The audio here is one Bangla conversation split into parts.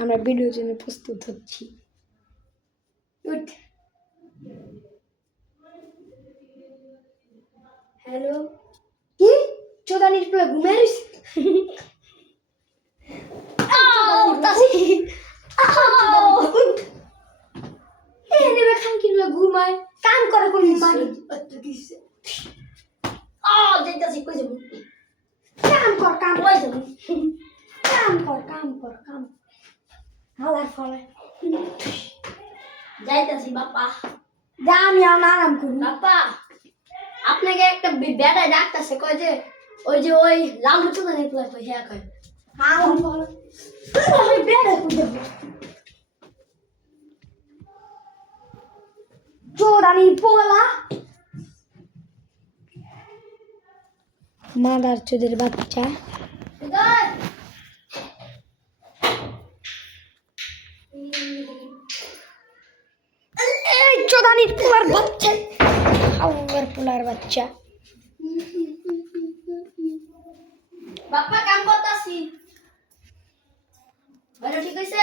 আমরা ভিডিওর জন্য প্রস্তুত হচ্ছি। হ্যালো, কি চোদানির পুরো ঘুমেরিস? ঘুমায় কাম করে কোন মারি কাম কর কাম হালার ফলে যাইতাছি বাপ্পা। যা আমি আরাম করি। বাপ্পা আপনাকে একটা বেড়ায় ডাকতেছে, কয় যে ওই লাল চোদানি প্লাই কয় হ্যাঁ কয় হালার ফলে আমি বেড়ে খুঁজে চোরানি পোলা মাদার চোদের বাচ্চা। এই চোদানির পোলার বাচ্চা, হাওয়ার পোলার বাচ্চা। বাপ্পা কাম করতাছি, ভালো ঠিক হইছে?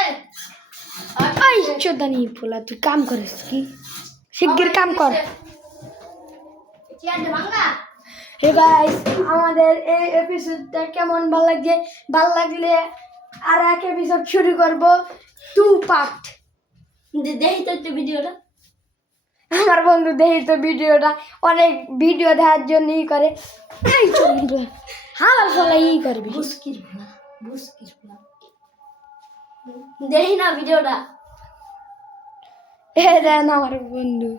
এই চোদানি পোলা তুই কাম করিস কি? শিগগির কাম কর। চেয়ারটা ভাঙা। হে গাইস, আমাদের এই এপিসোডটা কেমন ভালো লাগছে? ভালো লাগলে আর এক এপিসোড শুরু করব 2 পার্ট। দেখি তো একটু ভিডিওটা। আমার বন্ধু দেখি তো ভিডিওটা, অনেক ভিডিও দেখার জন্য ই করে। এই চোদানি হালার ফলে ই করবি বুস্কির ভোলা দেখি না ভিডিওটা। এ দেন আমার বন্ধু।